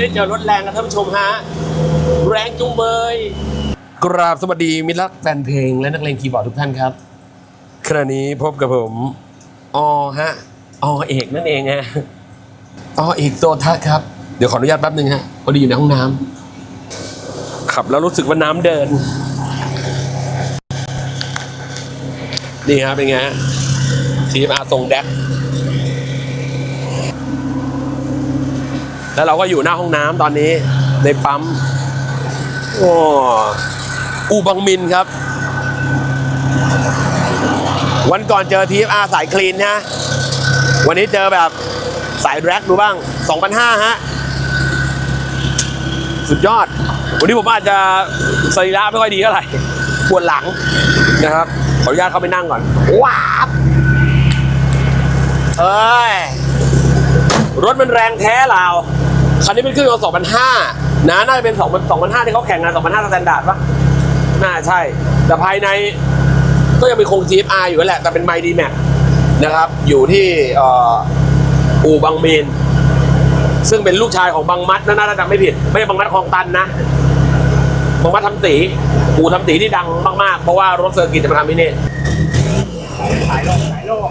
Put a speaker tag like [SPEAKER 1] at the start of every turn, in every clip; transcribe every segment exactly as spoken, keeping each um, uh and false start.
[SPEAKER 1] ได้เจอรถแรงนะท่านผู้ชมฮะแรงจุงเบยกราบสวัสดีมิตรรักแฟนเพลงและนักเลงคีย์บอร์ดทุกท่านครับขณะนี้พบกับผมอฮะอเอกนั่นเองฮะอเอกโตทัศน์ครับเดี๋ยวขออนุญาตแป๊บนึงฮะพอดีอยู่ในห้องน้ำขับแล้วรู้สึกว่าน้ำเดินนี่ครับเป็นไงฮะทีมอาร์ทรงแดกแล้วเราก็อยู่หน้าห้องน้ำตอนนี้ในปั๊มโอ้อูบังมินครับวันก่อนเจอทีมอาร์สายคลีนนะวันนี้เจอแบบสายแร็กดูบ้าง สองพันห้าร้อย ฮะสุดยอดวันนี้ผมอาจจะสรีระไม่ค่อยดีเท่าไหร่ปวดหลังนะครับขออนุญาตเข้าไปนั่งก่อนว้าวเอ้ยรถมันแรงแท้เราคันนี้เป็นเครื่องสองพันห้าร้อยนะน่าจะเป็นสองพัน สองพันห้าร้อยที่เขาแข่งงานสองพันห้าร้อยสแตนดาร์ดปะน่าใช่แต่ภายในก็ยังเป็นคง ที เอฟ อาร์ อยู่นั่นแหละแต่เป็นไมค์ดีแม็กนะครับอยู่ที่อู่บางมีนซึ่งเป็นลูกชายของบังมัดน่าจะจำไม่ผิดไม่ใช่บังมัดคลองตันนะบังมัดทำสีอู่ทำสีที่ดังมากๆเพราะว่ารถเซอร์กิตจะมาทำที่นี่ขายโลกขายโลก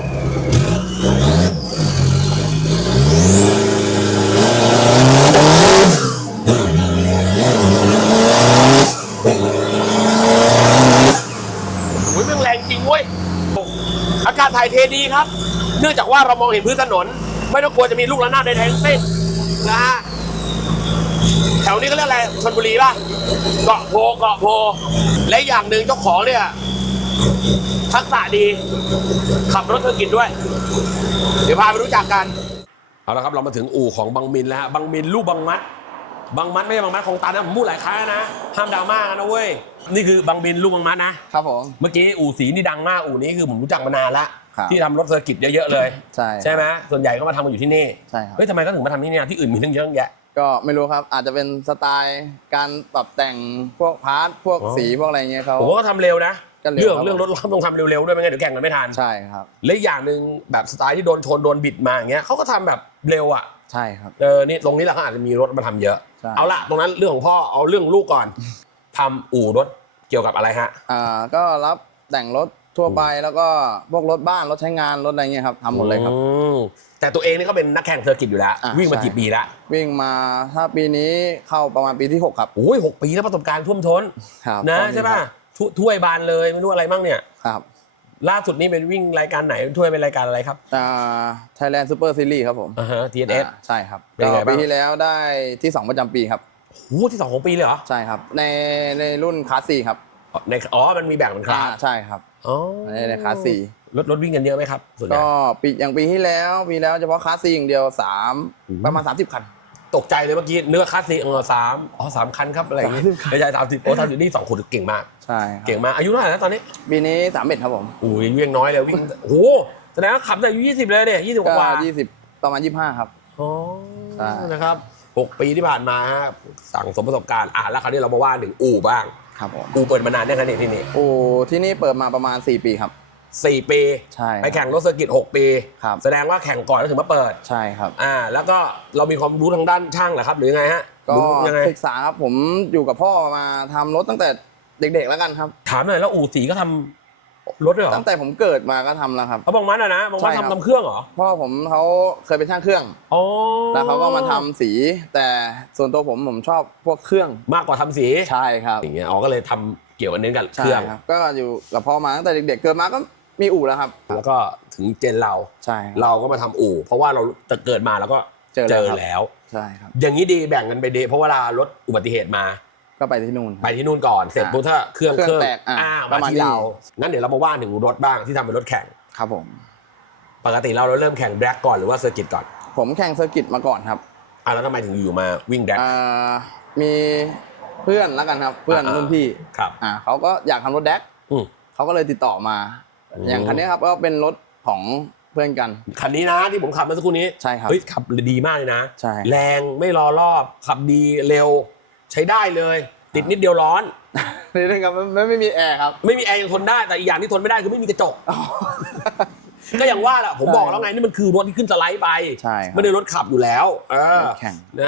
[SPEAKER 1] โอ้ยมันแรงจริงเว้ยอากาศถ่ายเทดีครับเนื่องจากว่าเรามองเห็นพื้นถนนไม่ต้องกลัวจะมีลูกระนาดในแทงเส้นนะฮะแถวนี้ก็เรียกอะไรชลบุรีป่ะเกาะโพเกาะโพและอย่างหนึ่งเจ้าของเนี่ยทักษะดีขับรถเซอร์กิตด้วยเดี๋ยวพาไปรู้จักกันเอาละครับเรามาถึงอู่ของบังมินแล้วบังมินลูกบังมัดบังมัดไม่ใช่บังมัดของตานะผมพูดหลายครั้งนะห้ามดราม่ากันนะเว้ยนี่คือบังมินลูกบังมัดนะครับ
[SPEAKER 2] ผม
[SPEAKER 1] เมื่อกี้อู่สีนี่ดังมากอู่นี้คือผมรู้จักมานานละที่ทำรถเซอร์กิตเยอะๆเลย
[SPEAKER 2] ใช่
[SPEAKER 1] ใช่ไหมส่วนใหญ่ก็มาทำกันอยู่ที่นี่
[SPEAKER 2] ใช่ครับ
[SPEAKER 1] เฮ้ยทำไมก็ถึงมาทำที่นี่ที่อื่นมีทั้งเยอะแยะ
[SPEAKER 2] ก็ไม่รู้ครับอาจจะเป็นสไตล์การปรับแต่งพวกพาร์ทพวกสีพวกอะไรเงี้ยเขา
[SPEAKER 1] ผมก็ทำเร็วนะเรื่องเรื่องรถต้องทำเร็วๆด้วยไม่งั้นเดี๋ยวแข่งกันไม่ทัน
[SPEAKER 2] ใช่ครับ
[SPEAKER 1] และอย่างหนึ่งแบบสไตล์ที่โดนชนโดนบิดมาอย่างเงี้ยเขาก็ทำแบบเร็วอ่ะ
[SPEAKER 2] ใช่ครับ
[SPEAKER 1] เออนี่ตรงนี้แหละเขาอาจจะมีรถมาทำเยอะเอาละตรงนั้นเรื่องของพ่อเอาเรื่องลูกก่อนทำอู่รถเกี่ยวกับอะไรฮะ
[SPEAKER 2] อ่าก็รับแต่งรถทั่วไปแล้วก็พวกรถบ้านรถใช้งานรถอะไรเงี้ยครับทำหมดเลยครับ
[SPEAKER 1] แต่ตัวเองนี่ก็เป็นนักแข่งเซอร์กิตอยู่แล้ววิ่งมากี่ปีแล้ว
[SPEAKER 2] วิ่งมาถ้าปีนี้เข้าประมาณปีที่หกครับ
[SPEAKER 1] โอ้ยหกปีแล้วประสบการณ์ท่วมท้นนะใช่ป่ะถ้วยบานเลยไม่รู้อะไรบ้างเนี่ย
[SPEAKER 2] ครับ
[SPEAKER 1] ล่าสุดนี้เป็นวิ่งรายการไหนถ้วยเป็นรายการอะไรครับ
[SPEAKER 2] อ่า Thailand Super Series ครับผม
[SPEAKER 1] อ่าฮะ ที เอส เอส
[SPEAKER 2] ใช่ครับก็ปีที่แล้วได้ที่สองประจำปีครับ
[SPEAKER 1] โอ้ที่สองของปีเลยเหรอ
[SPEAKER 2] ใช่ครับในในรุ่นคลาสสี่ครับ
[SPEAKER 1] ในอ๋อมันมีแบ่งเป็นคลาส
[SPEAKER 2] ใช่ครับ
[SPEAKER 1] อ๋อ
[SPEAKER 2] ในในคลาสสี่
[SPEAKER 1] รถรถวิ่งกันเยอะไหมครับส่วนใหญ่
[SPEAKER 2] ก็ปีอย่างปีที่แล้วปีแล้วเฉพาะคลาสสี่อย่างเดียวสามประมาณสามสิบคัน
[SPEAKER 1] ตกใจเลยเมื่อกี้เนื้อคลาสสี่เออสามอ๋อสามคันครับอะไรอย่างงี้ไม่ใช่สามสิบโอ้ทำอยู่นี่สองคนเก่งมาก
[SPEAKER 2] ใช่
[SPEAKER 1] เก่งมากอายุเท่าไหร่แล้วตอนนี้
[SPEAKER 2] ปีนี้สามเอ็ดครับผม
[SPEAKER 1] โอ้ยวิ่งน้อยเลยวิ่งโอ้โหแสดงว่าขับแต่อายุยี่สิบเลยเนี่ยยี่สิบกว่า
[SPEAKER 2] ยี่สิบประมาณยี่สิบห้าครับ
[SPEAKER 1] อ๋อใช่นะครับหกปีที่ผ่านมาฮะสั่งสมประสบการณ์อ่ะแล้วคราวนี้เรามาว่าหนึ่งอู่บ้าง
[SPEAKER 2] ครับผม
[SPEAKER 1] อู่เปิดมานานยังไงเนี่ยที่นี่
[SPEAKER 2] อู่ที่นี่เปิดมาประมาณสี่ปีครับ
[SPEAKER 1] สี่ปี
[SPEAKER 2] ใช่
[SPEAKER 1] ไปแข่งรถเซอร์กิตหกปี
[SPEAKER 2] ครับ
[SPEAKER 1] แสดงว่าแข่งก่อนแล้วถึงมาเปิด
[SPEAKER 2] ใช่ครับ
[SPEAKER 1] อ่าแล้วก็เรามีความรู้ทางด้านช่างเหรอครับหรือยังไงฮะ
[SPEAKER 2] ก็ศึกษาครับผมอยู่กับพ่อมาทำรถตั้งแต่เด็กๆแล้วกันครับ
[SPEAKER 1] ถามหน่อยแล้วอู่สีก็ทำรถด้วยเหรอ
[SPEAKER 2] ตั้งแต่ผมเกิดมาก็ทำแล้วครับ
[SPEAKER 1] เขาบางมัดอะนะบางมัดทำทำเครื่องเหรอ
[SPEAKER 2] พ่อผมเขาเคยเป็นช่างเครื่อง
[SPEAKER 1] อ๋อ
[SPEAKER 2] แล้วเขาก็มาทำสีแต่ส่วนตัวผมผมชอบพวกเครื่อง
[SPEAKER 1] มากกว่าทำสี
[SPEAKER 2] ใช่ครับ
[SPEAKER 1] อย่างเงี้ยอ๋อก็เลยทำเกี่ยวกับเน้นกับเครื่อง
[SPEAKER 2] ก็อยู่กับพ่อมาตั้งแต่เด็กๆเกิดมาก็มีอู่แล้วครับ
[SPEAKER 1] แล้วก็ถึงเจนเรา
[SPEAKER 2] ใช่
[SPEAKER 1] เราก็มาทำอู่เพราะว่าเราจะเกิดมาแล้วก็เจอแล้ว
[SPEAKER 2] ใช่ครับ
[SPEAKER 1] อย่างนี้ดีแบ่งกันไปดีเพราะว่าเรารถอุบัติเหตุมา
[SPEAKER 2] ก็ไปที่นู่น
[SPEAKER 1] ไปที่นู่นก่อนเสร็จปุ๊บถ้าเครื่อง
[SPEAKER 2] เครื่องแตก
[SPEAKER 1] อ่ามาที่เรางั้นเดี๋ยวเรามาว่าถึงรถบ้างที่ทำเป็นรถแข่ง
[SPEAKER 2] ครับผม
[SPEAKER 1] ปกติเราเราเริ่มแข่งแบล็กก่อนหรือว่าเซอร์กิตก่อน
[SPEAKER 2] ผมแข่งเซอร์กิตมาก่อนครับ
[SPEAKER 1] อ่าแล้วทำไมถึงอยู่มาวิ่งแบล็ก
[SPEAKER 2] อ่ามีเพื่อนแล้วกันครับเพื่อนรุ่นพี่
[SPEAKER 1] ครับ
[SPEAKER 2] อ่าเขาก็อยากทำรถแดกเขาก็เลยติดต่อมาอย่างคันนี้ครับก็เป็นรถของเพื่อนกัน
[SPEAKER 1] คันนี้นะที่ผมขับเมื่อสักครู่นี้
[SPEAKER 2] ใช่ครับ
[SPEAKER 1] เฮ้ยขับดีมากเลยนะ
[SPEAKER 2] ใช่
[SPEAKER 1] แรงไม่รอรอบขับดีเร็วใช้ได้เลยติดนิดเดียวร้อน
[SPEAKER 2] นี่นะครับไม่ไม่มีแอร์ครับ
[SPEAKER 1] ไม่มีแอร์ยังทนได้แต่อีกอย่างที่ทนไม่ได้คือไม่มีกระจกก็อย่างว่าแหละผมบอกแล้วไงนี่มันคือรถที่ขึ้นสไลด์ไป
[SPEAKER 2] ใช่
[SPEAKER 1] ไม่ได้รถขับอยู่แล้วเออ
[SPEAKER 2] แข่ง
[SPEAKER 1] นะฮะ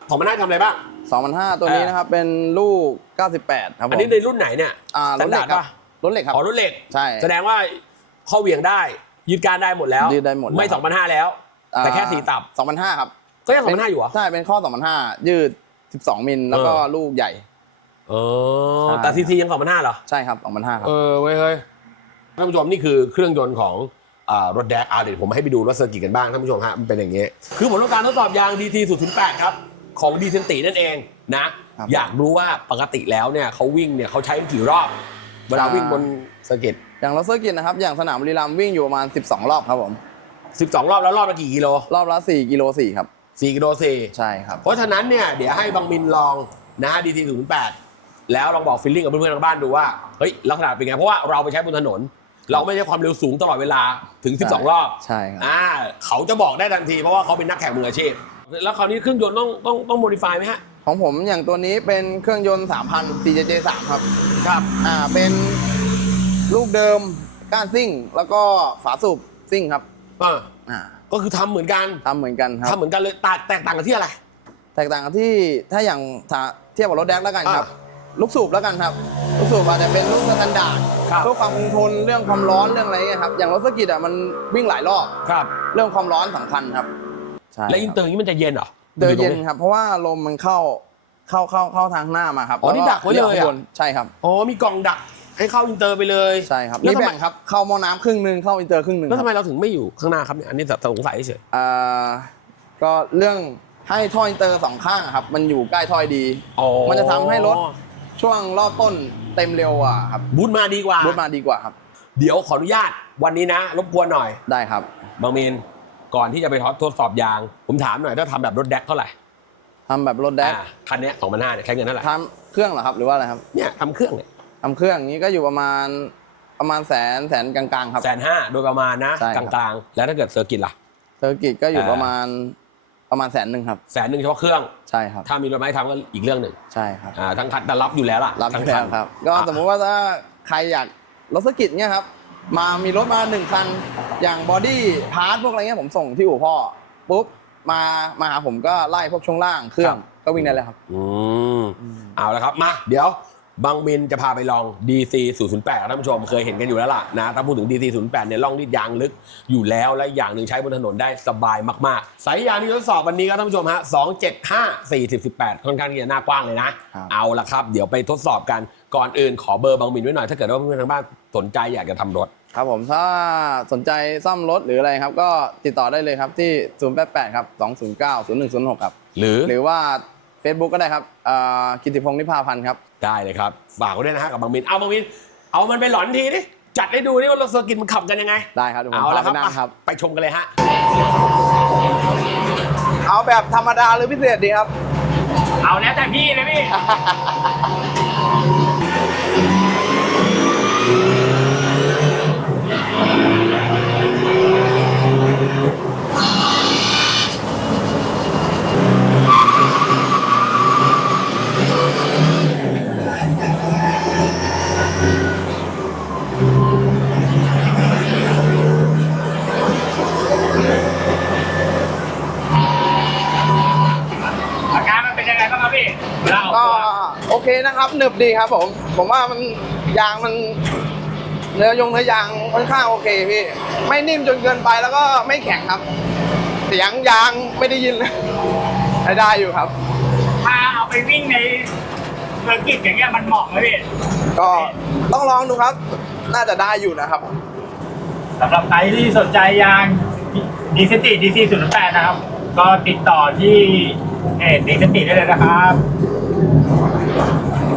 [SPEAKER 1] สองพันห้าทำอะไรบ้าง
[SPEAKER 2] สองพันห้าตัวนี้นะครับเป็นลูกเก้าสิบแปดครับผม
[SPEAKER 1] อันนี้ในรุ่นไหนเนี่ย
[SPEAKER 2] อ่ารถเหล็กครับรถเหล็กครับ
[SPEAKER 1] อ๋อรุ่นเหล็ก
[SPEAKER 2] ใช่
[SPEAKER 1] แสดงว่าข้อเหวี่ยงได้ยืดการได้หมดแล้ว
[SPEAKER 2] ยืดได้หมด
[SPEAKER 1] ไม่สองพันห้าแล้วแต่แค่สี่ตับ
[SPEAKER 2] สองพันห้าครับ
[SPEAKER 1] ก็ยังสองพันห้าอยู่เหรอ
[SPEAKER 2] ใช่เป็นข้อสองพันห้ายืดสิบสองมิลแล้วก็ลูกใหญ่
[SPEAKER 1] เออแต่ซีซียังสองพันห้าเหรอ
[SPEAKER 2] ใช่ครับสองพันห้าครับ
[SPEAKER 1] เออเว้ยเฮ้ยท่านผู้ชมนี่คือเครื่องยนต์ของรถแดกอ่าเดี๋ยวผมให้ไปดูรถเซอร์กิตกันบ้างท่านผู้ชมฮะมันเป็นอย่างนี้คือผลการทดสอบยาง ดี ที ศูนย์ ศูนย์ แปด ครับของดีเซนตินั่นเองนะอยากรู้ว่าปกติแล้วเนี่ยเขาวิ่งเนี่ยเขาใช้กี่รอบเวลาวิ่งบนเซอร์กิต
[SPEAKER 2] อย่างรถเซอร์กิตนะครับอย่างสนามบุรีรัมย์วิ่งอยู่ประมาณสิบสองรอบครับผม
[SPEAKER 1] สิบสองรอบแล้วรอบละกี่กิโล
[SPEAKER 2] รอบละสี่กิโลสี่ครับ
[SPEAKER 1] สี่กิโลสี่
[SPEAKER 2] ใช่ครับ
[SPEAKER 1] เพราะฉะนั้นเนี่ยเดี๋ยวให้บังมินลองนะฮะ ดี ที ศูนย์ ศูนย์ แปด แล้วลองบอกฟีลลิ่งกับเพื่อนๆทางบ้านดูว่าเฮ้ยลักษณะเป็นไงเพราะว่าเราไปใช้บนถนนเราไม่ใช้ความเร็วสูงตลอดเวลาถึงสิบสองรอบ
[SPEAKER 2] ใช่ครับ
[SPEAKER 1] อ่าเขาจะบอกได้ทันทีเพราะว่าเขาเป็นนักแข่งมืออาชีพแล้วคราวนี้เครื่องยนต์ต้องต้องต้องโมดิฟายไหมฮะ
[SPEAKER 2] ของผมอย่างตัวนี้เป็นเครื่องยนต์ สามพัน ซี เจ เจ สาม ครับ
[SPEAKER 1] ครับ
[SPEAKER 2] อ่าเป็นลูกเดิมก้านซิ่งแล้วก็ฝาสูบซิ่งครับ
[SPEAKER 1] อ่าอ่าก็คือทำเหมือนกัน
[SPEAKER 2] ทำเหมือนกันครับ
[SPEAKER 1] ทำเหมือนกันเลยแตกต่างกันที่อะไร
[SPEAKER 2] แตกต่างกันที่ถ้าอย่างเทียบกับรถแดกแล้วกันครับลูกสูบแล้วกันครับลูกสูบอาจจะเป็นลูกสแตนดาร์ดเพื่อความคงทนเรื่องความร้อนเรื่องอะไรเงี้ยครับอย่างรถเซอร์กิตอ่ะมันวิ่งหลายรอบ
[SPEAKER 1] ครับ
[SPEAKER 2] เรื่องความร้อนสำคัญครับ
[SPEAKER 1] ใช่แล้วอินเตอร์นี้มันจะเย็นเหรอ
[SPEAKER 2] เดินเย็นครับเพราะว่าลมมันเข้าเข้าเข้าเข้าทางหน้ามาครับ
[SPEAKER 1] อ๋อนี่ดักไว้เลยอ่ะ
[SPEAKER 2] ใช่ครับ
[SPEAKER 1] อ๋อมีกล่องดักให้เข้าอินเตอร์ไปเลย
[SPEAKER 2] ใช่ครับนี่แบ่งครับเข้าหม้อน้ำครึ่งนึงเข้าอินเตอร์ครึ่งนึง
[SPEAKER 1] แล้วทำไมเราถึงไม่อยู่ข้างหน้าครับเนี่ยอันนี้สงสัยเฉย
[SPEAKER 2] อ่าก็เรื่องให้ท่ออินเตอร์สองข้างครับมันอยู่ใกล้ท่อดีมันจะทำให้รถช่วงรอบต้นเต็มเร็วอ่ะครับ
[SPEAKER 1] บูทมาดีกว่า
[SPEAKER 2] บูทมาดีกว่าครับ
[SPEAKER 1] เดี๋ยวขออนุญาตวันนี้นะรบกวนหน่อย
[SPEAKER 2] ได้ครับ
[SPEAKER 1] บางเมนก่อนที่จะไปทดสอบยางผมถามหน่อยถ้าทำแบบรถแดกเท่าไหร่
[SPEAKER 2] ทำแบบรถแดก
[SPEAKER 1] คันนี้สองพันห้าเนี่ยใช้เงินเท่าไหร่
[SPEAKER 2] ทำเครื่องเหรอครับหรือว่าอะไรครับ
[SPEAKER 1] เนี่ยทำเครื่องเนี่ย
[SPEAKER 2] ทำเครื่องนี้ก็อยู่ประมาณประมาณแสนแสนกลางๆครับ
[SPEAKER 1] แสนห้าโดยประมาณนะกลางๆแล้วถ้าเกิดเซอร์กิตล่ะ
[SPEAKER 2] เซอร์กิตก็อยู่ประมาณประมาณแสนหนึ่งครับ
[SPEAKER 1] แสนหนึ่งเฉพาะเครื่อง
[SPEAKER 2] ใช่ครับ
[SPEAKER 1] ถ้ามีรถไม้ทำก็อีกเรื่องหนึ่ง
[SPEAKER 2] ใช่ครับ
[SPEAKER 1] อ่าทั้งคันแต่รับอยู่แล้วล่ะ
[SPEAKER 2] รับทั้งคันครับก็สมมติว่าถ้าใครอยากรถเซอร์กิตเนี่ยครับมามีรถมาหนึ่งคันอย่างบอดี้พาร์ทพวกอะไรเงี้ยผมส่งที่อู่พ่อปุ๊บมามาหาผมก็ไล่พวกช่วงล่างเครื่องก็วิ่งได้เลยครับ
[SPEAKER 1] อืมเอาละครับมาเดี๋ยวบางมินจะพาไปลอง ดี ซี ศูนย์ ศูนย์ แปด ท่านผู้ชมเคยเห็นกันอยู่แล้วล่ะนะถ้าพูดถึง ดี ซี ศูนย์ แปด เนี่ยล่องรีดยางลึกอยู่แล้วและอย่างหนึ่งใช้บนถนนได้สบายมากๆสายยางที่ทดสอบวันนี้ครับท่านผู้ชมฮะสอง เจ็ด ห้า สี่ สิบ สิบแปดค่อนข้างที่จะหน้ากว้างเลยนะเอาละครับเดี๋ยวไปทดสอบกันก่อนอื่นขอเบอร์บางมินไว้หน่อยถ้าเกิดว่าเพื่อนๆทางบ้านสนใจอยากจะทำรถ
[SPEAKER 2] ครับผมถ้าสนใจซ่อมรถหรืออะไรครับก็ติดต่อได้เลยครับที่ศูนย์ แปด แปด ครับ สอง ศูนย์ เก้า ศูนย์ หนึ่ง ศูนย์ หก ครับ
[SPEAKER 1] หรือ
[SPEAKER 2] หรือว่า Facebook ก็ได้ครับกิตติพงษ์นิพาพันธ์ครับ
[SPEAKER 1] ได้เลยครับฝากไว้ด้วยนะฮะกับบางมินเอาบางมินเอามันไปหลอนทีดิจัดให้ดูนี่ว่ารถเซอร์กิตมันขับกันยังไง
[SPEAKER 2] ได้ครับ
[SPEAKER 1] เอาละครับไปชมกันเลยฮะ
[SPEAKER 2] เอาแบบธรรมดาหรือพิเศษดีครับ
[SPEAKER 1] เอาแล้วแต่พี่เลยพี่
[SPEAKER 2] ก็โอเคนะครับหนึบดีครับผมผมว่ามันยางมันเนื้อยงเนื้อยางค่อนข้างโอเคพี่ไม่นิ่มจนเกินไปแล้วก็ไม่แข็งครับเสียงยางไม่ได้ยินใช้ได้อยู่ครับ
[SPEAKER 3] ถ้าเอาไปวิ่งในเซอร์กิตอย่างเงี้ยมันเหมาะไหมพี่
[SPEAKER 2] ก็ต้องลองดูครับน่าจะได้อยู่นะครับ
[SPEAKER 3] สำหรับใครที่สนใจยางดีเซนติ ดี ซี ศูนย์ แปด นะครับก็ติดต่อที่เพจดีเซนติได้เลยนะครับ